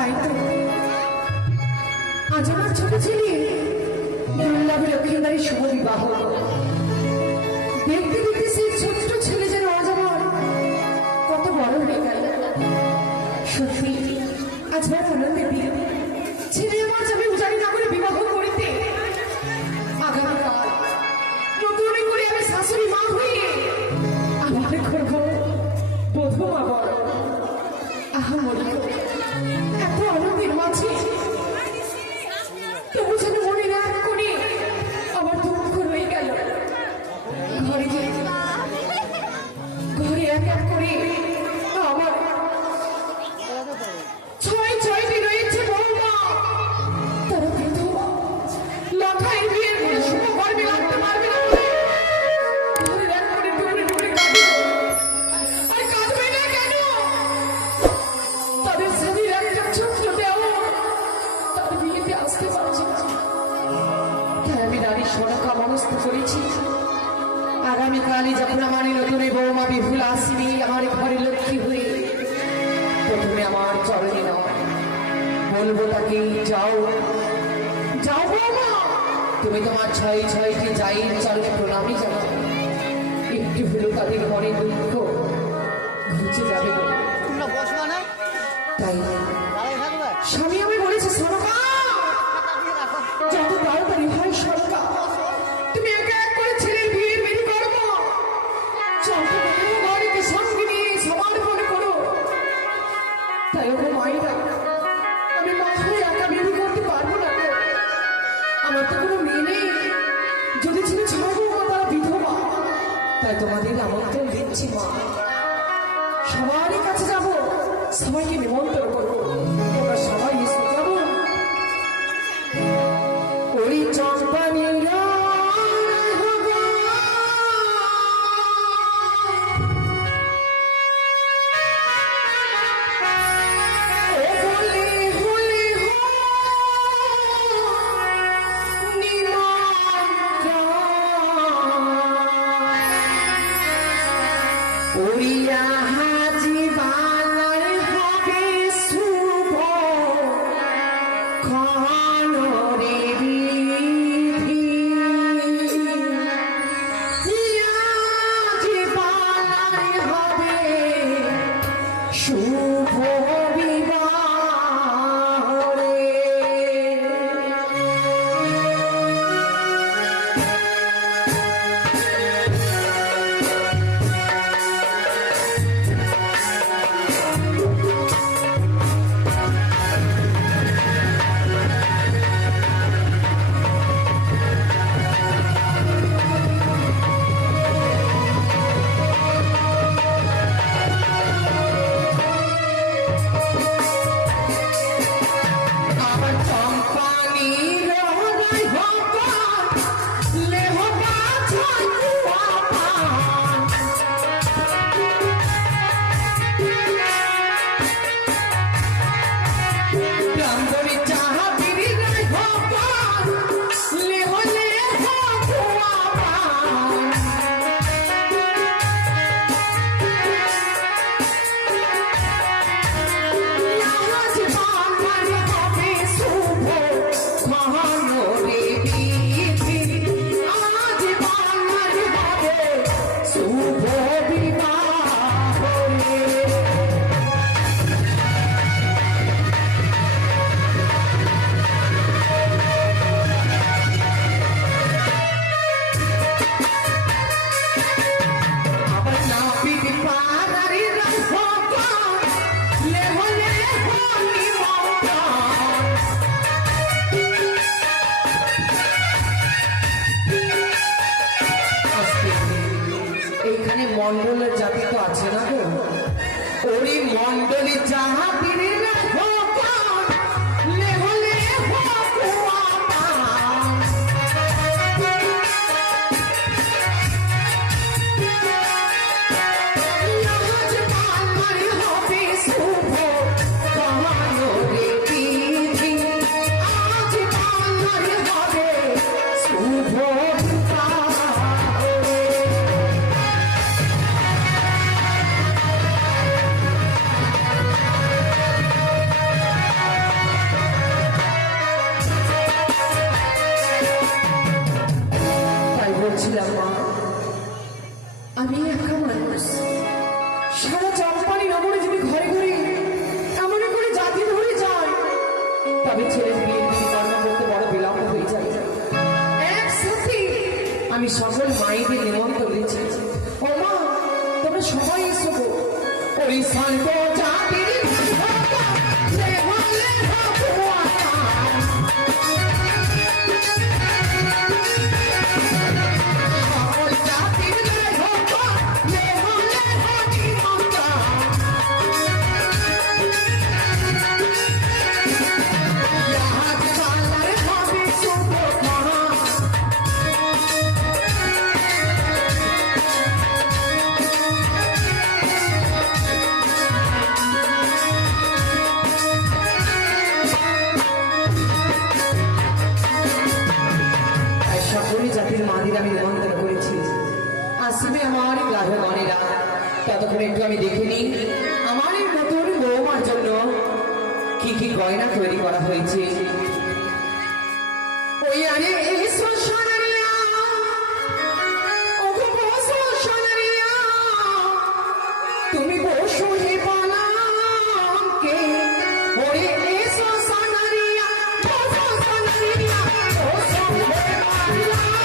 তাই তো আজ আমার ছোট ছেলে দুর্লভ লক্ষ্মীদারী শুভ বিবাহ। দেখতে দেখতে সেই ছোট্ট ছেলে যেন আজ আমার কত বড় হয়ে গেল। সত্যি আজ বড় আনন্দের দিন। ছেলে আমার যাবে উজানি নগরে বিবাহ করিতে। আগামীকাল নতুন করে আমি শাশুড়ি মা হয়ে আবার করবো বধূ মা বড়। আহা মরি এত আনন্দের মাঝে তবু যেন মনে রাগ করে আমার দুঃখ রয়ে গেল। ঘরে ঘরে এক এক করে আমার ছয় দিন রয়েছে বৌমা। তারা বিধবা লখাই বিয়ের কোনো শুভ কর্মে লাগতে পারবে না। ঘরে এক করে ডুবরে ডুবরে কাঁদে। আর কাঁদবে না কেন? তাদের স্বামীর একটা ছোট্ট দেওয়া তার বিয়েতে আসতে পারছে না। তাই আমি নারী সরকা মনস্থ করেছি আগামীকালই যখন আমার নতুন বৌমা বিভুল আসবি আমার ঘরে লক্ষ্মী হয়ে প্রথমে আমার চরণে নয় বলবো তাকে যাও যাও বৌমা তুমি তোমার ছয়টি জায়ের চরণে প্রণামী জানাও। একটু হলো তাদের মনে দুঃখ ঘুচে যাবে। তাই স্বামী আমি বলেছি সরকা যত তাড়াতাড়ি হয় সরকা তুমি একা এক করে ছেলের বিয়ে মেনে করবো। চলতে বাড়িতে সঙ্গে নিয়ে সমর্পণ করো। তাই ওকে মায়েরা আমি মা হয়ে একা বিয়ে করতে পারবো না। আমার তো কোনো মেয়ে নেই। যদি ছেলে ছাড়বো তারা বিধবা। তাই তোমাদের আমন্ত্রণ দিচ্ছি মা। সবারই কাছে যাবো সবাইকে নিমন্ত্রণ করবো। তোমরা সবাই এসে যাবো। ওই চম্পা নীলা মন্ডলের জাতি তো আছে না গো। ওই মন্ডলী যাহা ফিরে সারা চম্পানি নগরে যদি ঘরে ঘরে এমন করে জাতি ধরে যায়, তবে ছেলের বিয়ে কর্ম করতে বড় বিলম্ব হয়ে যাবে। এক সত্যি আমি সকল মায়েদের নিমন্ত্রণ দিচ্ছি। ও মা, তোমরা সবাই এসো গো। ওই শান্ত জাতির জাতির মাদের আমি নিমন্ত্রণ করেছি। আসবে আমার লাভবানেরা। ততক্ষণ একটু আমি দেখে নিই আমার এই নতুন বৌমার জন্য কি কি গয়না তৈরি করা হয়েছে। ওই আরে এসো সোনারিয়া, ওগো বসো সোনারিয়া, তুমি বসো হে পালঙ্কে। ওরে এসো সোনারিয়া, বসো সোনারিয়া, বসো হে পালঙ্কে।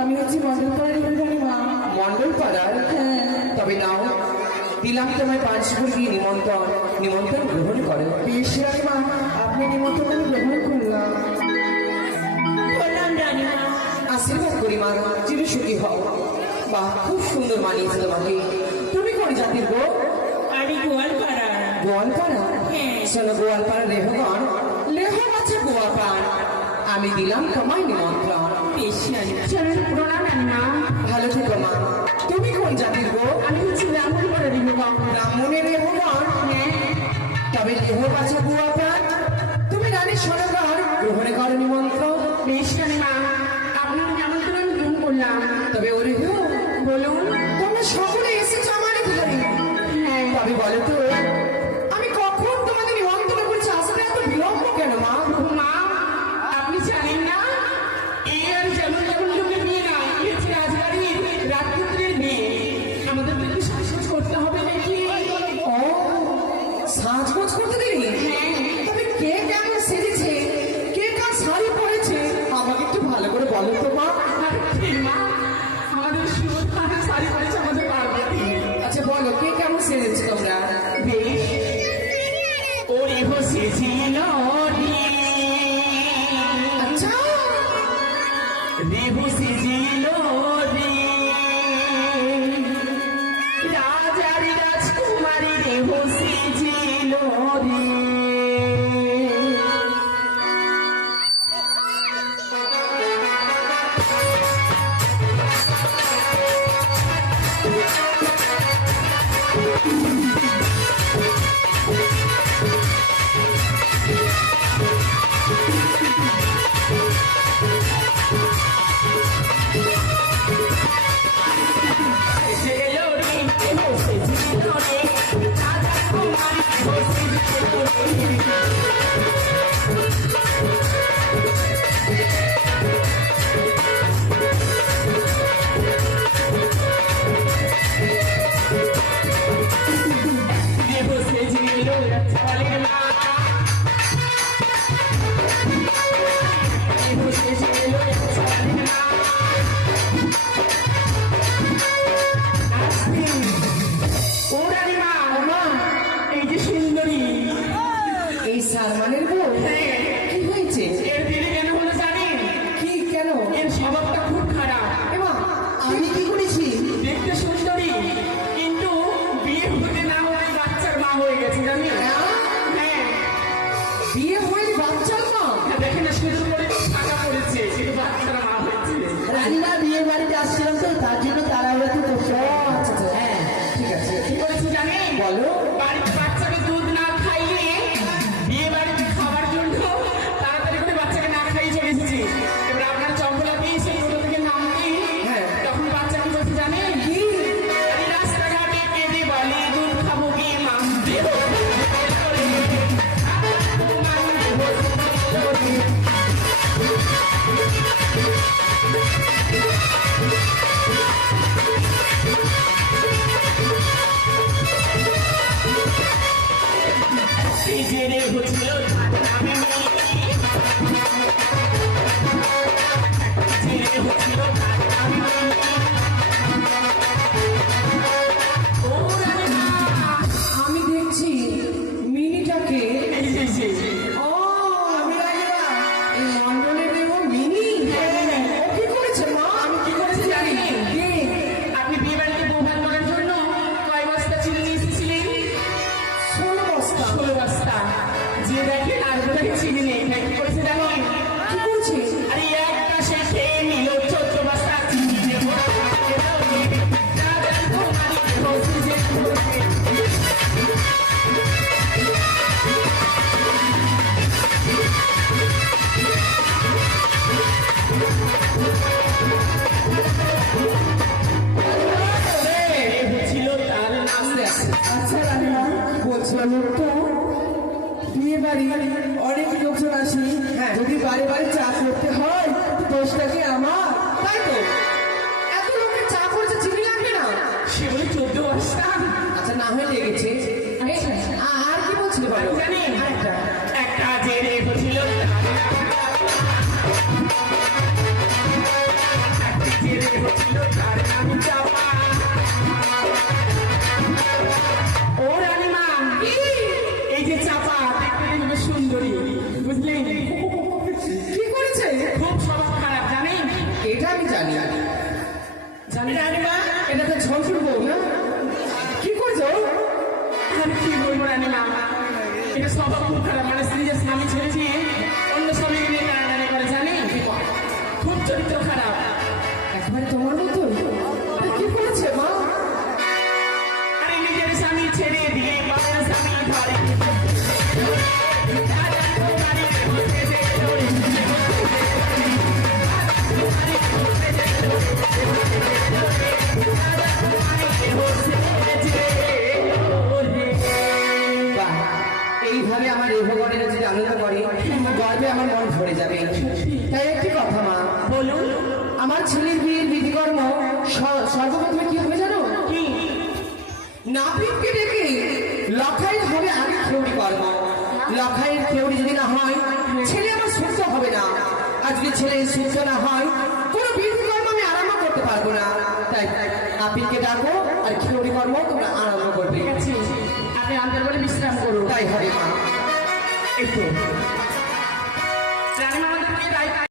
আমি হচ্ছি মন্ডল পাড়ার। তবে নাও দিলাম তোমায় পাঁচপুরি নিমন্ত্রণ গ্রহণ করো। বেশ রানীমা, আপনি নিমন্ত্রণ গ্রহণ করলাম। আশীর্বাদ করি মা, চিরসুখী হও। বাহ, খুব সুন্দর মানিয়েছে তোমাকে। তুমি কোন জাতির গো? গোয়ালপাড়া। গোয়ালপাড়া? শোনো, গোয়ালপাড়া লেহগণ, লেহ আছে গোয়ালপাড়া। আমি দিলাম তোমায় নিমন্ত্রণ। প্রণাম রানীমা। ভালো থেকো মা। তুমি কোন জাতির গো? আমি হচ্ছি ব্রাহ্মণ করে দিব। ব্রাহ্মণের লেহগণ? তবে লেহ আছে গোয়ালপাড়া। তুমি রানী সরকার গ্রহণে করো নিমন্ত্রণ। বেশ রানীমা, আপনার নিমন্ত্রণ আমি গ্রহণ করলাম। তবে ওরে বলুন, তোমরা সকলে এসেছো আমার ঘরে। হ্যাঁ, তবে বলো তো আমি কখন তোমাদের নিমন্ত্রণ করেছি, আসলে এত বিলম্ব কেন মা? মা, আপনি জানেন না এই আর যেমন যেমন লোকের বিয়ে না, রাজবাড়ির রাজপুত্রের বিয়ে। আমাদের একটু সাজগোজ করতে হবে নাকি? ও, সাজগোজ করতে দেরি? হ্যাঁ। তবে কে কেমন সেজেছে, কে কার শাড়ি পরেছে, আমাকে একটু ভালো করে বলো তো মা। মা, আমাদের শাড়ি পরেছে আমাদের পার্বতী। আচ্ছা বলো, কে কেমন সেজেছে তোমরা? বেশ, ওরে বসেছিল আচ্ছা রে, বসেছিল রে রাজার রাজকুমারী রে, বসেছিল রে। জার্মানের বউ হ্যাঁ, কি হয়েছে? এর বিয়ে কেন হলো জানেন? কি কেন? এর স্বভাবটা খুব খারাপ। এমা আমি কি করেছি? দেখতে সুন্দরী, কিন্তু বিয়ে হতে না হয়ে বাচ্চার মা হয়ে গেছে জানেন? হ্যাঁ, বিয়ে হয়নি বাচ্চার মা? দেখেন না শুধু করে ফাঁকা পড়েছে, কিন্তু বাচ্চার মা হয়েছে। রানীরা বিয়ে বাড়িতে আসছিলাম তো তার জন্য তাড়াহুড়ো করছে। আচ্ছা আচ্ছা, হ্যাঁ ঠিক আছে। কি করেছে জানেন? বলো। বাড়িতে বাচ্চাকে দুধ না খাইয়ে বিয়ে বাড়িতে খাওয়ার জন্য তাড়াতাড়ি করে বাচ্চাকে না খাইয়ে চলে এসেছি। এবার আপনার চম্পলা দিয়েছে টোটো থেকে নামতে, হ্যাঁ। তখন বাচ্চা কি করছে জানেন? কি? আরে রাস্তাঘাটে কেঁদে বলে দুধ খাবো কি মা? এই যে রে হচ্ছিল আমি ছেড়ে হচ্ছিল আমি ও রানী মা, আমি দেখছি মিনিটাকে। এই যে ও আমি রানীমা, এই লন্ডনের বউ মিনি। ও কি করেছে মা? আমি কি করেছি জানেন? কি? আপনি বিয়ে বাড়িতে বউ ভাত করার জন্য কয় বস্তা চিনি নিয়ে এসেছিলেন? 16 বস্তা। 16 বস্তা। যে দেখেন আর বোধহয় চিনি নেই, তাই কি করেছে জানেন? কি করেছে? আরে একটা সে খেয়ে নিল 14 বস্তা চিনি দেব রাজা কুমারী বসে যে বসে। ছিল তার নাম আচ্ছা রানীমা, বলছিলাম তো বিয়ে বাড়ি অনেক লোকজন আসি, হ্যাঁ। যদি বাড়ি বাড়ি চা করতে হয় দোষটাকে আমার, তাই তো? এত লোকের চা করছে, চিনি লাগবে না? সে বলে 14 বস্তা। আচ্ছা না হয় লেগেছে। আর কি বলছিল বলো? জানেন? আরেকটা। একটা জেরে হচ্ছিল জেরে হচ্ছিল তার নাম চাপা। ও রানীমা, এই যে চাপা দেখতে দেখবে সুন্দরী, বুঝলেন? কি করেছে? খুব স্বভাব খারাপ জানেন? এটা আমি জানি। জানেন রানীমা? এটা তো ঝন্টুর বউ না? কি করছো? আমি কি বলবো রানীমা, এটা স্বভাব খুব খারাপ। মানে নিজের স্বামী ছেড়ে দিয়ে অন্য স্বামী নিয়ে টানাটানি করে জানেন? খুব চরিত্র খারাপ। একবারে তোমার মতো? কি করেছে মা? আরে নিজের স্বামী ছেড়ে দিয়ে বাবার স্বামী ধরে বাহ, এইভাবে আমার রেভগণেরা যদি আনন্দ করে গর্বে আমার মন ভরে যাবে। তাই একটি কথা মা, বলুন আমার ছেলের বিয়ের বিধিকর্ম সর্বপ্রথমে কি হবে জানো? কি? নাপিতকে ডেকে লখাইয়ের হবে আগে খেউড়ি কর্ম। লখাইয়ের খেউড়ি যদি না হয় ছেলে আমার সুস্থ হবে না, আর যদি ছেলে সুস্থ না হয় কোনো বিধিকর্ম আমি আরম্ভ করতে পারবো না। তাই নাপিতকে ডাকো আর খেউড়ি কর্ম তোমরা আরম্ভ করবে। ঠিক আছে, আপনি আন্দার বলে বিশ্রাম করুন। তাই হবে মা। এই তো রানীমা আমাদের দায়িত্ব